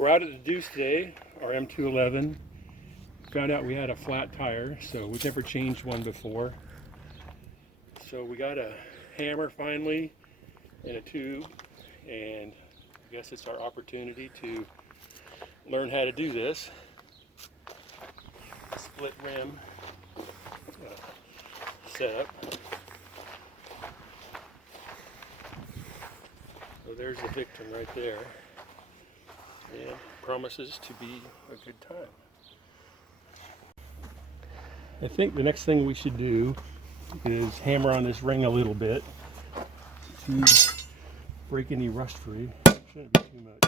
We're out at the Deuce today, our M211. Found out we had a flat tire, so we've never changed one before. So we got a hammer finally and a tube, and I guess it's our opportunity to learn how to do this. Split rim setup. So there's the victim right there. And promises to be a good time. I think the next thing we should do is hammer on this ring a little bit to break any rust free. Shouldn't be too much.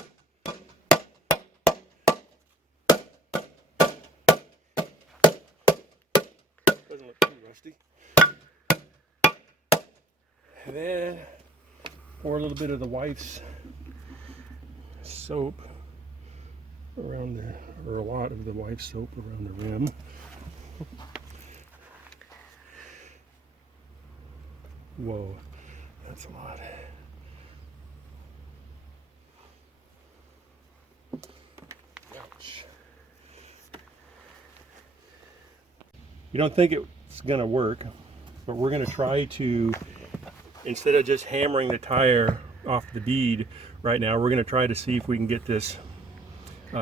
Doesn't look too rusty. And then pour a little bit of the wife's soap around there, or a lot of the wife's soap around the rim. Whoa, that's a lot. Ouch. You don't think it's gonna work, but we're gonna try to, instead of just hammering the tire off the bead right now, we're gonna try to see if we can get this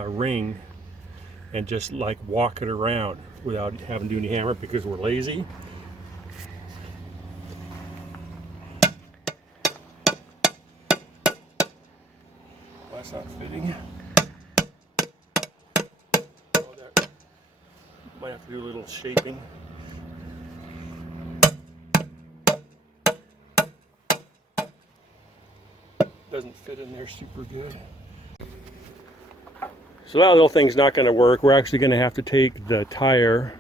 ring and just like walk it around without having to do any hammer because we're lazy. That's not fitting. Oh, that might have to do a little shaping. Doesn't fit in there super good. So that little thing's not going to work. We're actually going to have to take the tire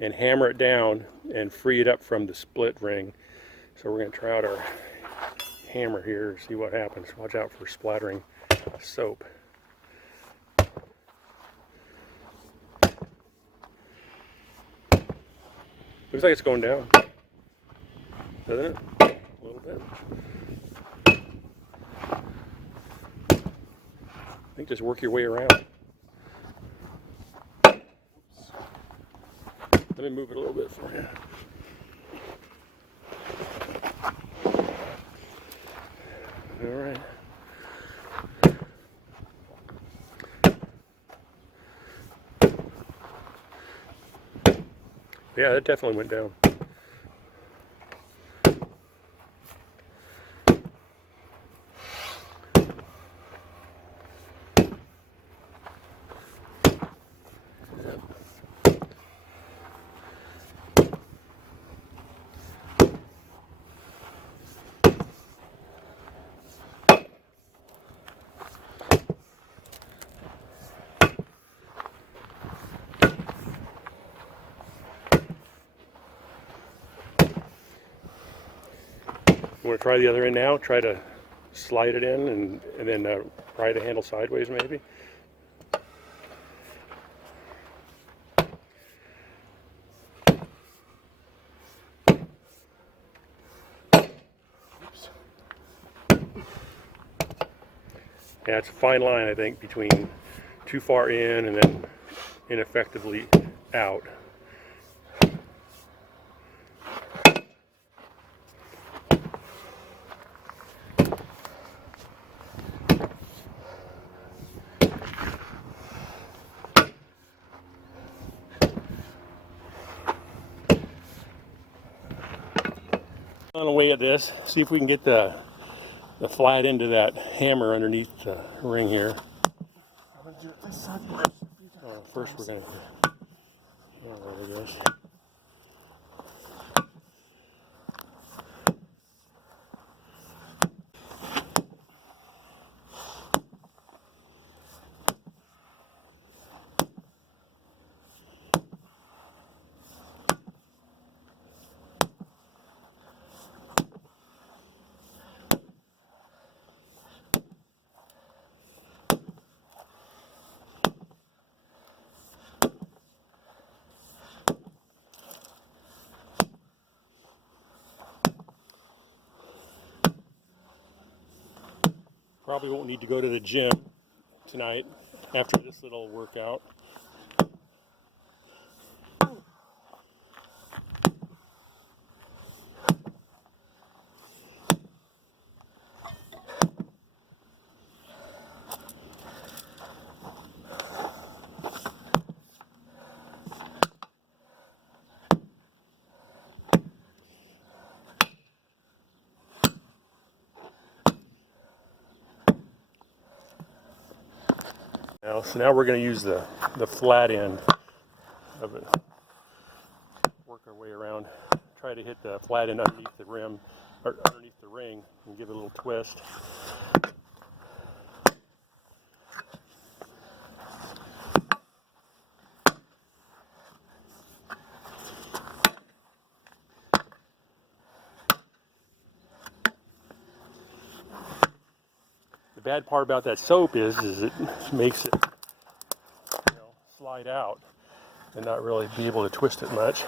and hammer it down and free it up from the split ring. So we're going to try out our hammer here, see what happens. Watch out for splattering soap. Looks like it's going down, doesn't it? A little bit. I think just work your way around. Oops. Let me move it a little bit for you. All right. Yeah, that definitely went down. You want to try the other end now? Try to slide it in and then pry the handle sideways maybe. Oops. Yeah, it's a fine line, I think, between too far in and then ineffectively out. On the way at this, see if we can get the flat end of that hammer underneath the ring here. First we're going to, there it is. Probably won't need to go to the gym tonight after this little workout. So now we're going to use the flat end of it. Work our way around. Try to hit the flat end underneath the rim, or underneath the ring, and give it a little twist. The bad part about that soap is it makes it, slide out and not really be able to twist it much.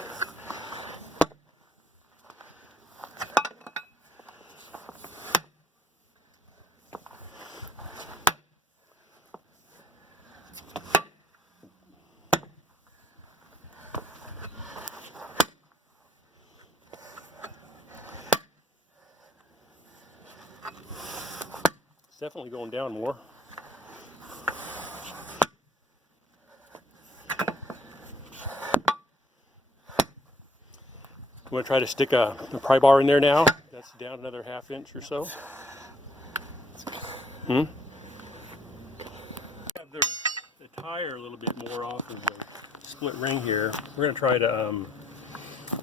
It's definitely going down more. I'm going to try to stick a pry bar in there now. That's down another ½ inch or so. Have the tire a little bit more off of the split ring here. We're going to try to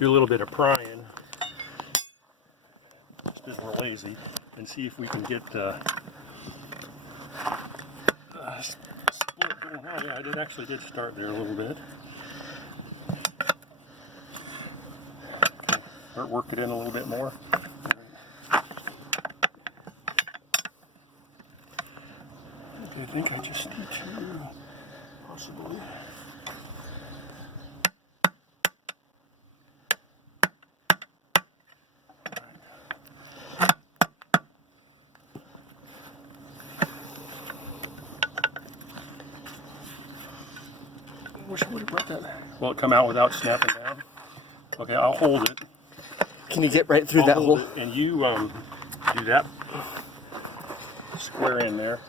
do a little bit of prying, just because we're lazy, and see if we can get the split going. Oh yeah, it actually did start there a little bit. Work it in a little bit more. Okay, I think I just need to possibly. I wish I would have brought that. Will it come out without snapping down? Okay, I'll hold it. Can you get right through that hole? And you do that square in there.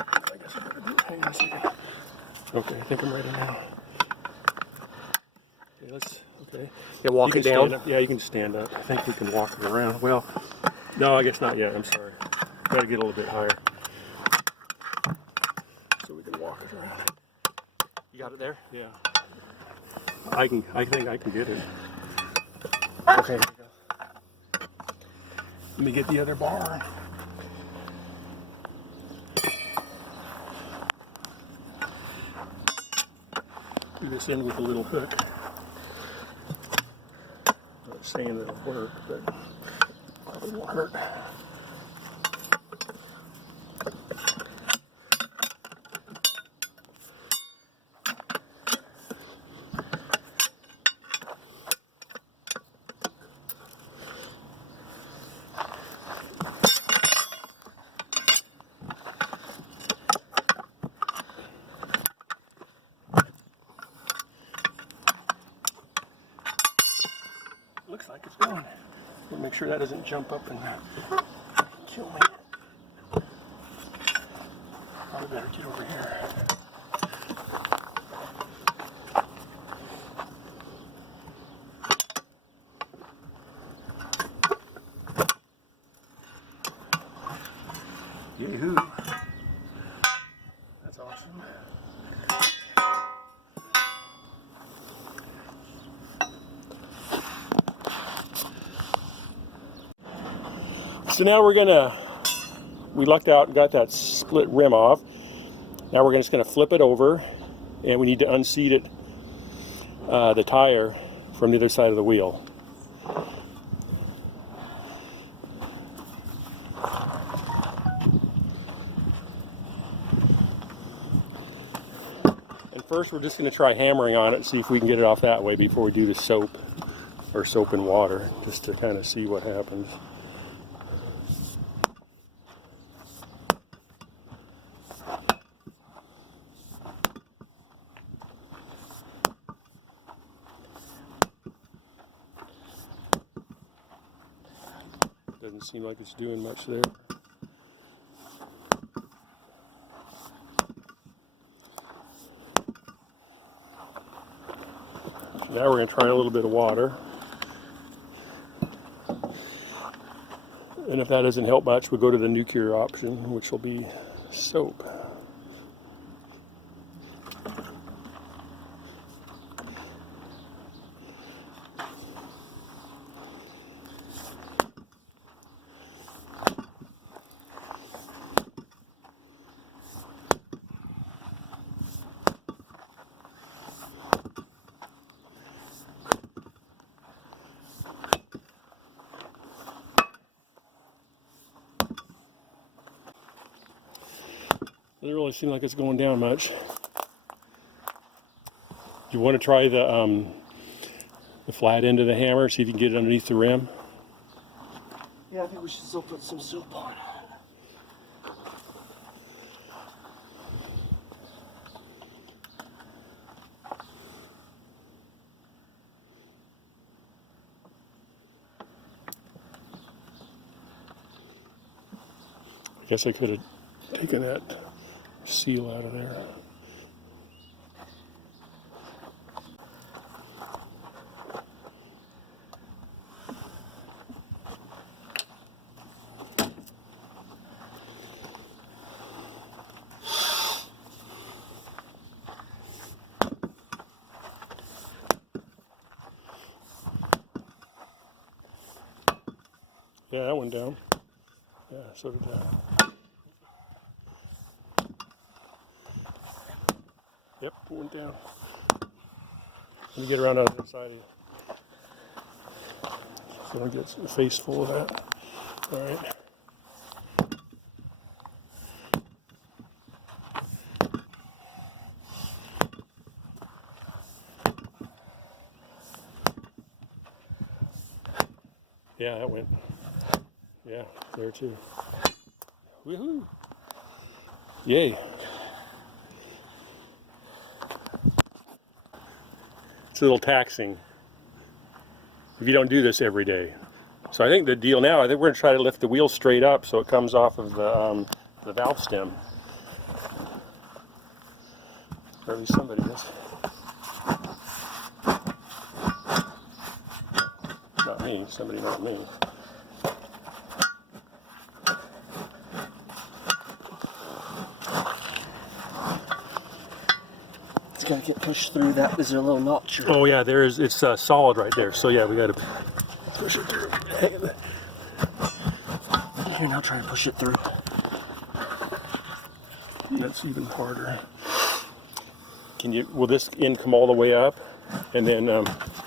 I guess I better do it. Hang on a second. Okay, I think I'm ready now. Okay, okay. Yeah, walk it down. Yeah, you can stand up. I think we can walk it around. Well, no, I guess not yet. I'm sorry. Got to get a little bit higher so we can walk it around. You got it there? Yeah. I think I can get it. Okay, here we go. Let me get the other bar. Do this in with a little hook. Not saying that it'll work, but probably won't hurt. Looks like it's going. We'll make sure that doesn't jump up and kill me. Probably better get over here. Yahoo! That's awesome. So now we lucked out and got that split rim off. Now we're just gonna flip it over, and we need to unseat it, the tire from the other side of the wheel. And first we're just gonna try hammering on it and see if we can get it off that way before we do the soap, or soap and water, just to kind of see what happens. Doesn't seem like it's doing much there. Now we're going to try a little bit of water. And if that doesn't help much, we'll go to the nuclear option, which will be soap. Doesn't really seem like it's going down much. You want to try the flat end of the hammer, see if you can get it underneath the rim. Yeah, I think we should still put some soap on. I guess I could have taken that seal out of there. Yeah, that went down. Yeah, so did that. Yep, it went down. Let me get around on the other side of you. So I don't get a face full of that. All right. Yeah, that went. Yeah, there too. Woohoo! Yay! It's a little taxing if you don't do this every day. So I think the deal now, I think we're going to try to lift the wheel straight up so it comes off of the valve stem. Or at least somebody is. Not me, somebody not me. It's gotta get pushed through that. Is there a little notch? Oh yeah, there is. It's solid right there. So yeah, we got to push it through. Here, now try to push it through. That's even harder. Can you? Will this end come all the way up, and then?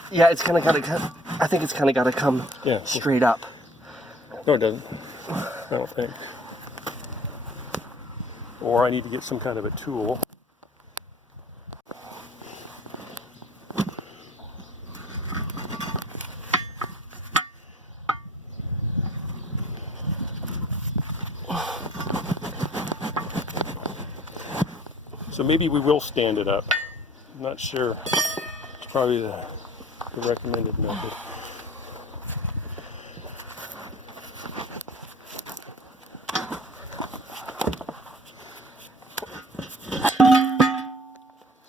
Yeah, it's kind of gotta come. I think it's kind of gotta come straight up. No, it doesn't. I don't think. Or I need to get some kind of a tool. So maybe we will stand it up. I'm not sure. It's probably the recommended method.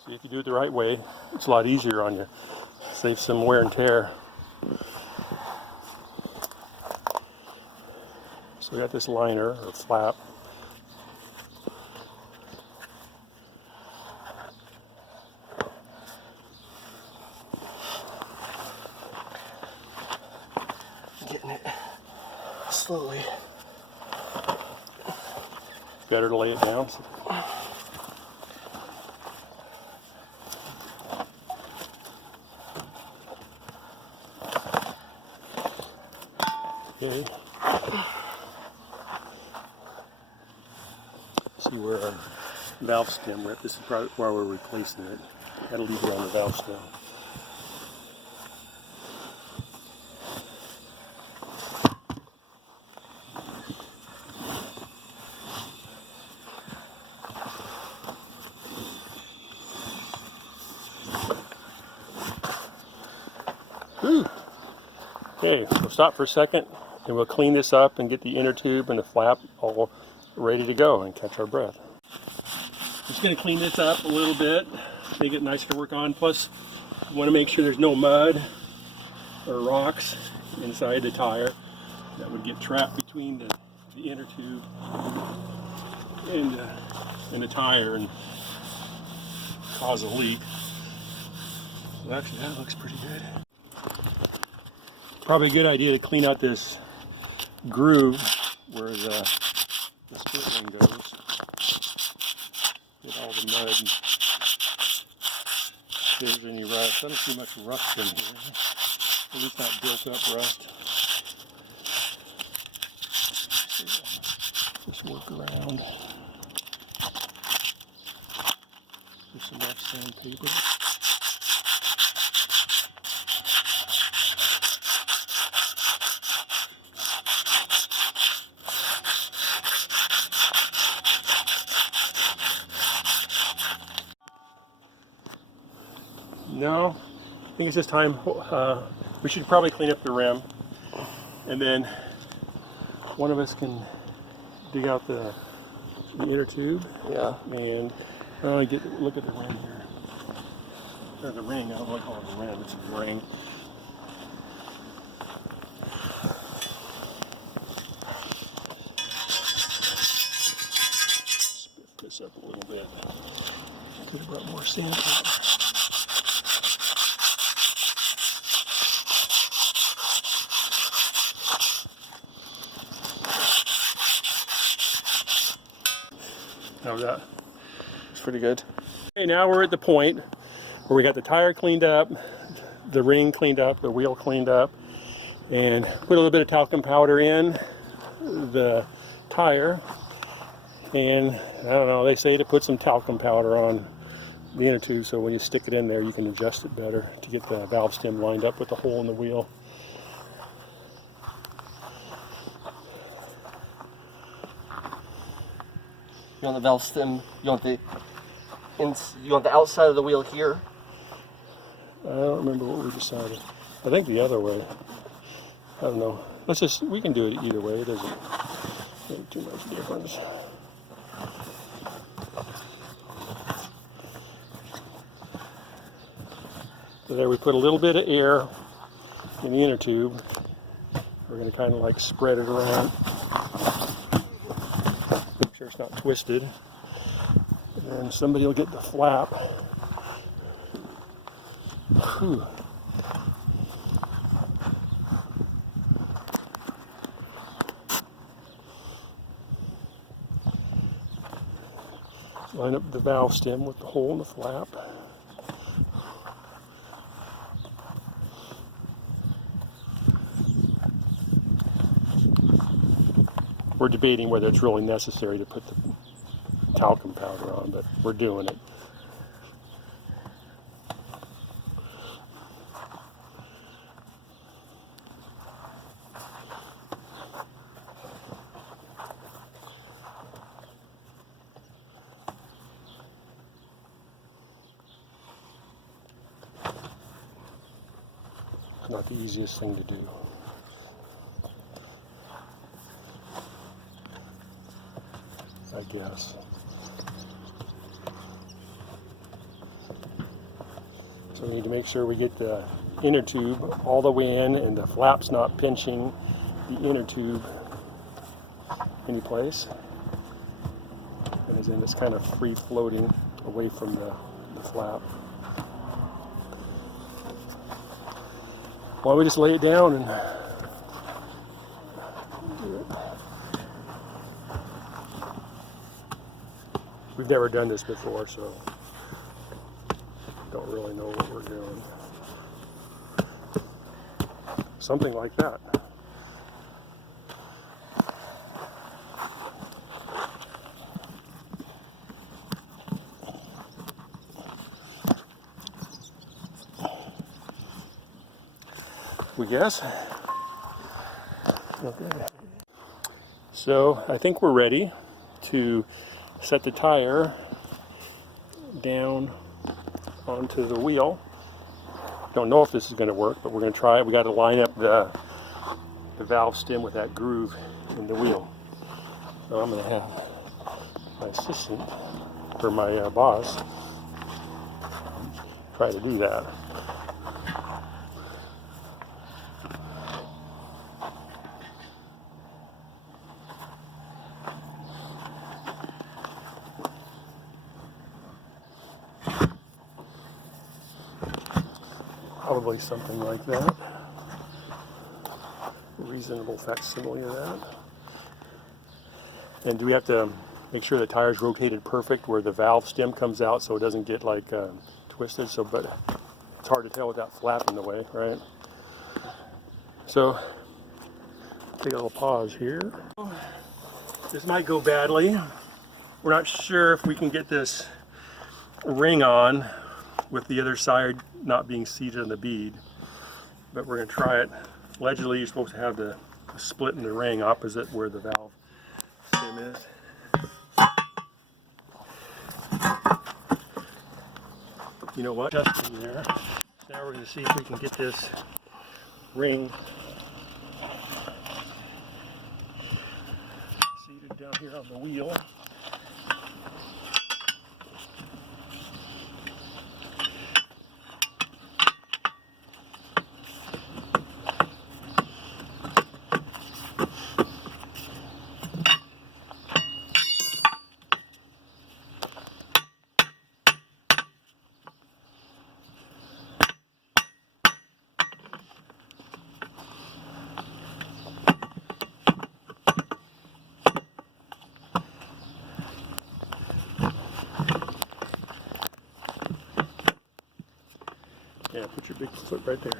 See, if you do it the right way, it's a lot easier on you. Save some wear and tear. So we got this liner or flap. Getting it slowly. Better to lay it down. Okay. See where our valve stem went. This is probably where we're replacing it. That'll leave it on the valve stem. Whew. Okay, we'll stop for a second. and we'll clean this up and get the inner tube and the flap all ready to go and catch our breath. Just going to clean this up a little bit, make it nicer to work on. Plus, you want to make sure there's no mud or rocks inside the tire that would get trapped between the inner tube and the tire and cause a leak. So actually, that looks pretty good. Probably a good idea to clean out this groove where the split ring goes. Get all the mud and if there's any rust. I don't see much rust in here. At least not built up rust. Just work around. There's some rough sandpaper. No, I think it's just time. We should probably clean up the rim, and then one of us can dig out the inner tube. Yeah. And look at the rim here. There's a ring. I don't want to call it a rim. It's a ring. Spiff this up a little bit. Could have brought more sandpaper. How's that? It's pretty good. Okay, now we're at the point where we got the tire cleaned up, the ring cleaned up, the wheel cleaned up, and put a little bit of talcum powder in the tire. And I don't know, they say to put some talcum powder on the inner tube so when you stick it in there you can adjust it better to get the valve stem lined up with the hole in the wheel. You want the valve stem? You want the outside of the wheel here? I don't remember what we decided. I think the other way. I don't know. We can do it either way. It doesn't make too much difference. So there we put a little bit of air in the inner tube. We're going to kind of like spread it around. Make sure it's not twisted. And then somebody will get the flap. Whew. Line up the valve stem with the hole in the flap. We're debating whether it's really necessary to put the talcum powder on, but we're doing it. It's not the easiest thing to do. I guess. So we need to make sure we get the inner tube all the way in and the flap's not pinching the inner tube any place. And as in it's kind of free floating away from the flap. Why don't we just lay it down and do it. We've never done this before, so don't really know what we're doing. Something like that. We guess. Okay. So I think we're ready to set the tire down onto the wheel. Don't know if this is going to work, but we're going to try it. We got to line up the the valve stem with that groove in the wheel. So I'm going to have my assistant, or my boss, try to do that. Probably something like that. Reasonable facsimile of that. And do we have to make sure the tire's rotated perfect where the valve stem comes out so it doesn't get like twisted? So, but it's hard to tell without flap in the way, right? So, take a little pause here. This might go badly. We're not sure if we can get this ring on with the other side not being seated on the bead, but we're going to try it. Allegedly, you're supposed to have the split in the ring opposite where the valve stem is. You know what? Just in there. So now we're going to see if we can get this ring seated down here on the wheel. Yeah, put your big foot right there.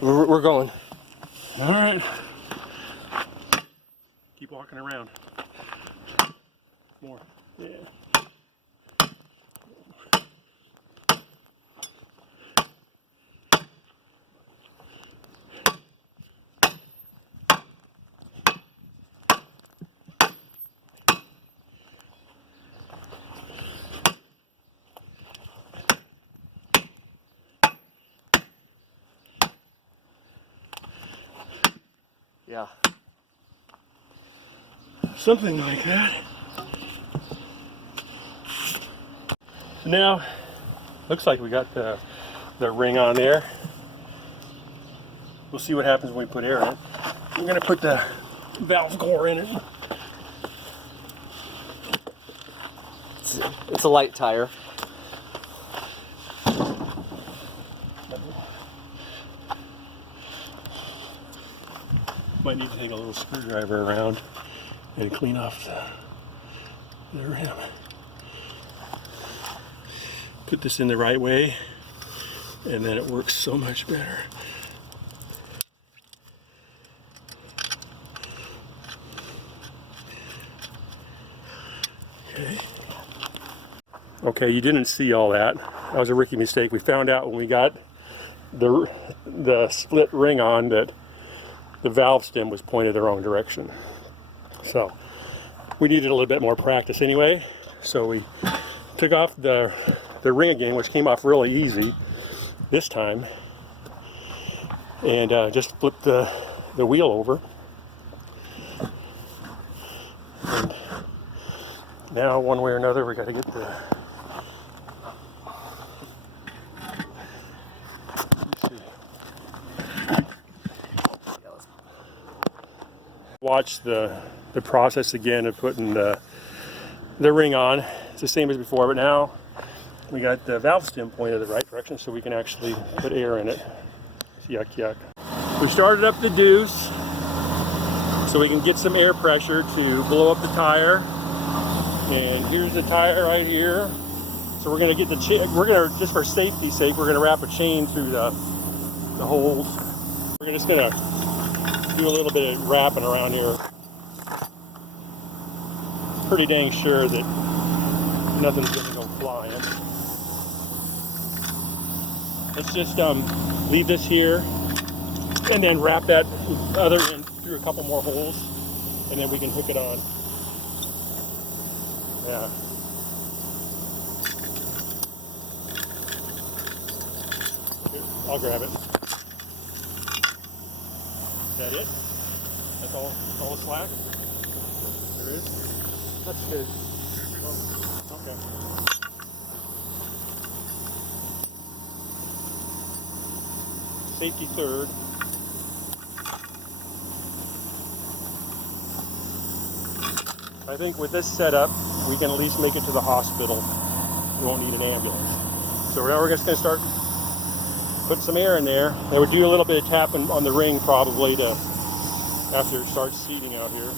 We're going. All right. Keep walking around. More. Yeah. Yeah. Something like that. So now, looks like we got the ring on there. We'll see what happens when we put air in it. We're going to put the valve core in it. It's a light tire. Might need to take a little screwdriver around and clean off the rim. Put this in the right way, and then it works so much better. Okay. Okay, you didn't see all that. That was a rookie mistake. We found out when we got the split ring on that the valve stem was pointed the wrong direction. So we needed a little bit more practice anyway. So we took off the ring again, which came off really easy this time, and just flipped the wheel over. And now, one way or another, we got to get the watch the process again of putting the ring on. It's the same as before, but now we got the valve stem pointed the right direction so we can actually put air in it. Yuck, yuck. We started up the Deuce so we can get some air pressure to blow up the tire. And here's the tire right here. So we're gonna get the chain. We're gonna, just for safety's sake, we're gonna wrap a chain through the holes. We're just gonna do a little bit of wrapping around here. Pretty dang sure that nothing's gonna go flying. Let's just leave this here and then wrap that other end through a couple more holes, and then we can hook it on. Yeah. Here, I'll grab it. Is that it? That's all the slack? There it is? That's good. Oh, okay. Safety third. I think with this setup, we can at least make it to the hospital. We won't need an ambulance. So now we're just going to start putting some air in there. And we'll do a little bit of tapping on the ring probably to after it starts seating out here.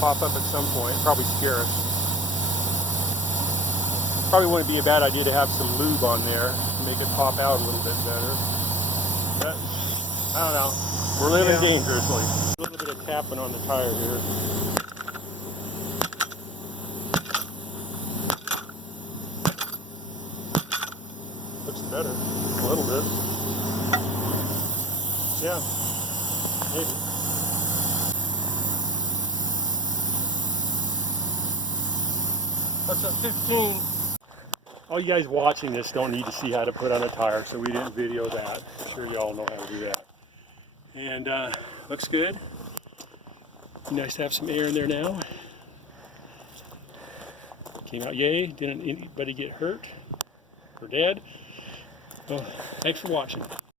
Pop up at some point, probably scare us. Probably wouldn't be a bad idea to have some lube on there to make it pop out a little bit better. But, I don't know. We're living dangerously. A little bit of tapping on the tire here. Looks better, a little bit. Yeah, maybe. That's a 15. All you guys watching this don't need to see how to put on a tire, so we didn't video that. I'm sure y'all know how to do that. And looks good. Be nice to have some air in there now. Came out yay. Didn't anybody get hurt or dead? Well, thanks for watching.